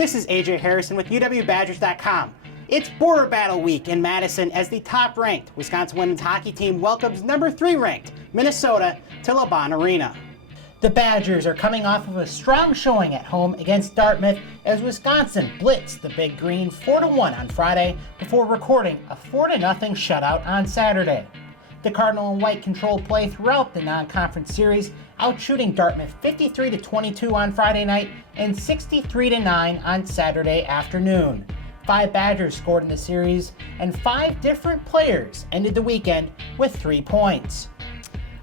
This is AJ Harrison with UWBadgers.com. It's Border Battle Week in Madison as the top-ranked Wisconsin women's hockey team welcomes number 3 ranked Minnesota to LaBahn Arena. The Badgers are coming off of a strong showing at home against Dartmouth as Wisconsin blitzed the Big Green 4-1 on Friday before recording a 4-0 shutout on Saturday. The Cardinal and White controlled play throughout the non-conference series, outshooting Dartmouth 53-22 on Friday night and 63-9 on Saturday afternoon. 5 Badgers scored in the series, and 5 different players ended the weekend with 3 points.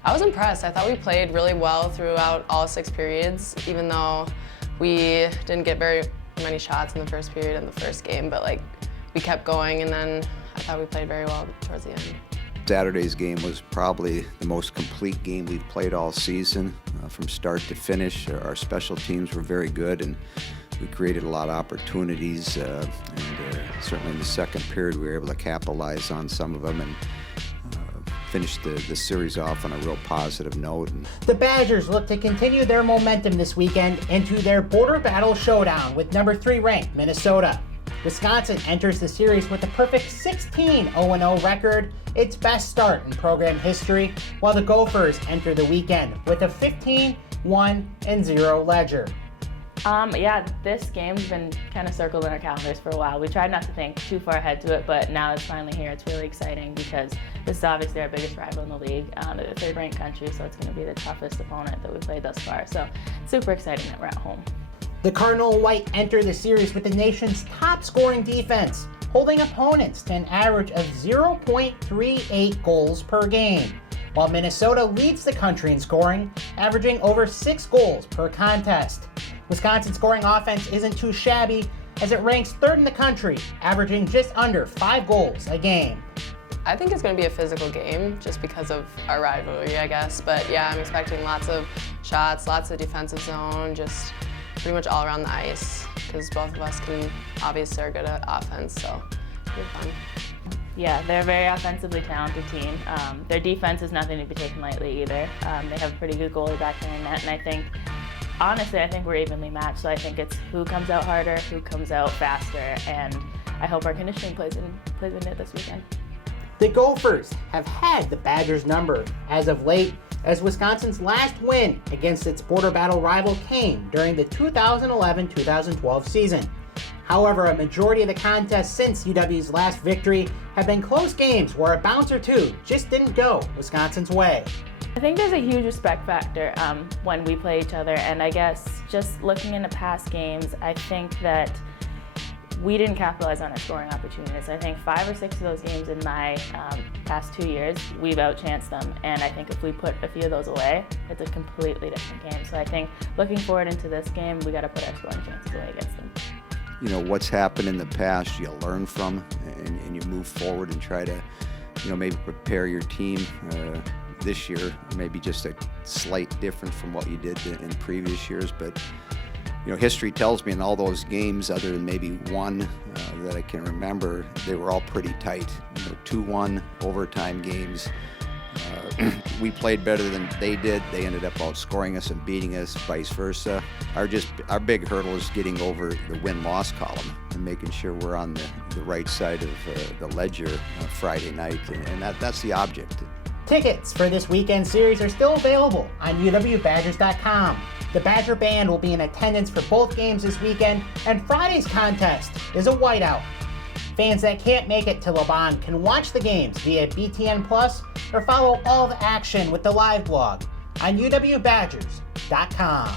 I was impressed. I thought we played really well throughout all 6 periods, even though we didn't get very many shots in the first period in the first game, but we kept going, and then I thought we played very well towards the end. Saturday's game was probably the most complete game we've played all season, from start to finish. Our special teams were very good, and we created a lot of opportunities. Certainly in the second period, we were able to capitalize on some of them and finish the series off on a real positive note. The Badgers look to continue their momentum this weekend into their Border Battle showdown with number 3 ranked Minnesota. Wisconsin enters the series with a perfect 16-0-0 record, its best start in program history, while the Gophers enter the weekend with a 15-1-0 ledger. This game's been kind of circled in our calendars for a while. We tried not to think too far ahead to it, but now it's finally here. It's really exciting because this is obviously our biggest rival in the league. They're the 3rd-ranked country, so it's going to be the toughest opponent that we've played thus far. So super exciting that we're at home. The Cardinal and White enter the series with the nation's top scoring defense, holding opponents to an average of 0.38 goals per game, while Minnesota leads the country in scoring, averaging over 6 goals per contest. Wisconsin's scoring offense isn't too shabby as it ranks 3rd in the country, averaging just under 5 goals a game. I think it's going to be a physical game just because of our rivalry, I guess. But yeah, I'm expecting lots of shots, lots of defensive zone, just pretty much all around the ice, because both of us obviously are good at offense, so it'll be fun. Yeah, they're a very offensively talented team. Their defense is nothing to be taken lightly either. They have a pretty good goalie back there in net, and honestly, I think we're evenly matched, so I think it's who comes out harder, who comes out faster, and I hope our conditioning plays into it this weekend. The Gophers have had the Badgers' number as of late, as Wisconsin's last win against its Border Battle rival came during the 2011-2012 season. However, a majority of the contests since UW's last victory have been close games where a bounce or two just didn't go Wisconsin's way. I think there's a huge respect factor when we play each other, and I guess just looking into past games, I think that we didn't capitalize on our scoring opportunities. I think 5 or 6 of those games in my past 2 years, we've outchanced them, and I think if we put a few of those away, it's a completely different game. So I think looking forward into this game, we got to put our scoring chances away against them. You know, what's happened in the past, you learn from, and you move forward and try to, maybe prepare your team this year, maybe just a slight different from what you did in previous years, but history tells me in all those games, other than maybe one that I can remember, they were all pretty tight. 2-1 overtime games. We played better than they did. They ended up outscoring us and beating us, vice versa. Our big hurdle is getting over the win-loss column and making sure we're on the right side of the ledger Friday night, and that's the object. Tickets for this weekend series are still available on UWBadgers.com. The Badger Band will be in attendance for both games this weekend, and Friday's contest is a whiteout. Fans that can't make it to LaBahn can watch the games via BTN Plus or follow all the action with the live blog on UWBadgers.com.